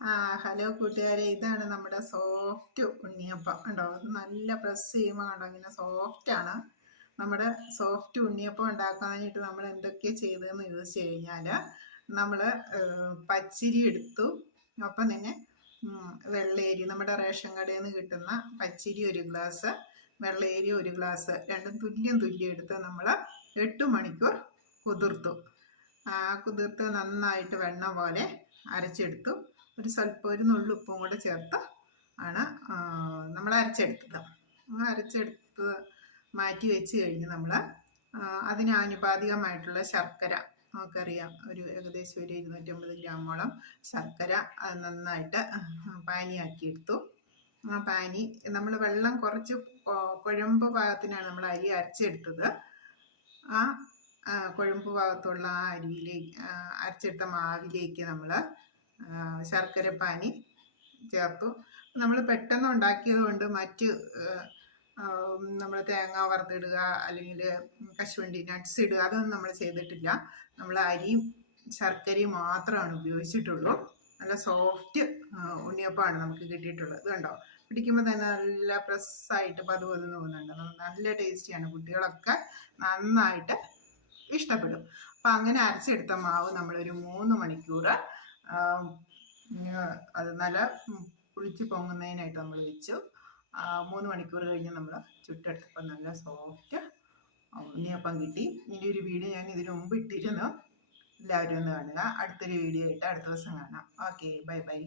Hello കൂട്ടുകാരെ, ഇതാണ് നമ്മുടെ സോഫ്റ്റ് ഉണ്ണിയപ്പം. ഉണ്ടോ? ഇത് നല്ല പ്രസ് ചെയ്യുമ്പോൾ കണ്ടോ ഇങ്ങനെ സോഫ്റ്റാണ്. നമ്മുടെ സോഫ്റ്റ് ഉണ്ണിയപ്പം ഉണ്ടാക്കാനായിട്ട് നമ്മൾ എന്തൊക്കെ ചെയ്തതെന്ന് ചോദിച്ചു കഴിഞ്ഞാൽ, നമ്മൾ പച്ചരി എടുത്തു. ഒപ്പം തന്നെ വെള്ളയരി, നമ്മുടെ റേഷൻ കടയിൽ നിന്ന് കിട്ടുന്ന പച്ചരി 1 ഗ്ലാസ്, വെള്ളയരി 1 ഗ്ലാസ്, രണ്ടും തുല്യം എടുത്ത് നമ്മൾ 8 മണിക്കൂർ കുതിർത്തു. കുതിർത്ത് നന്നായിട്ട് വെണ്ണ പോലെ അരച്ചെടുത്തു. ഒരു നുള്ളുപ്പും കൂടെ ചേർത്ത് ആണ് നമ്മൾ അരച്ചെടുത്തത്. അരച്ചെടുത്ത് മാറ്റി വെച്ച് കഴിഞ്ഞ് നമ്മൾ അതിന് ആനുപാതികമായിട്ടുള്ള ശർക്കര, നമുക്കറിയാം, ഏകദേശം ഒരു 250 ഗ്രാമോളം ശർക്കര നന്നായിട്ട് പാനിയാക്കിയെടുത്തു. പാനി നമ്മൾ വെള്ളം കുറച്ച് കുഴമ്പ് പാകത്തിനാണ് നമ്മൾ അരി അരച്ചെടുത്തത്. കുഴമ്പ് ഭാഗത്തുള്ള അരിയിലേക്ക്, അരച്ചെടുത്ത മാവിലേക്ക് നമ്മൾ ശർക്കര പാനി ചേർത്തു. നമ്മൾ പെട്ടെന്ന് ഉണ്ടാക്കിയത് കൊണ്ട് മറ്റ് നമ്മൾ തേങ്ങ വറുത്തിടുക അല്ലെങ്കിൽ കശുവണ്ടി നട്ട്സ് ഇടുക അതൊന്നും നമ്മൾ ചെയ്തിട്ടില്ല. നമ്മൾ അരിയും ശർക്കരയും മാത്രമാണ് ഉപയോഗിച്ചിട്ടുള്ളൂ. നല്ല സോഫ്റ്റ് ഉണ്ണിയപ്പമാണ് നമുക്ക് കിട്ടിയിട്ടുള്ളത്. ഇത് കണ്ടോ, പിടിക്കുമ്പോൾ തന്നെ നല്ല പ്രസ്സായിട്ട് പതുപതെന്ന് പോകുന്നുണ്ട്. നല്ല ടേസ്റ്റിയാണ്, കുട്ടികളൊക്കെ നന്നായിട്ട് ഇഷ്ടപ്പെടും. അപ്പം അങ്ങനെ അരച്ചെടുത്ത മാവ് നമ്മളൊരു 3 മണിക്കൂർ അത് നല്ല പുളിച്ച് പൊങ്ങുന്നതിനായിട്ട് നമ്മൾ വെച്ചു. 3 മണിക്കൂർ കഴിഞ്ഞ് നമ്മൾ ചുട്ടെടുത്തപ്പോൾ നല്ല സോഫ്റ്റ് ഉണ്ണിയപ്പം കിട്ടി. ഇതിൻ്റെ ഒരു വീഡിയോ ഞാൻ ഇതിനു മുമ്പ് ഇട്ടിരുന്നു. എല്ലാവരും ഒന്ന് കാണുക. അടുത്തൊരു വീഡിയോ ആയിട്ട് അടുത്ത ദിവസം കാണാം. Okay, bye bye.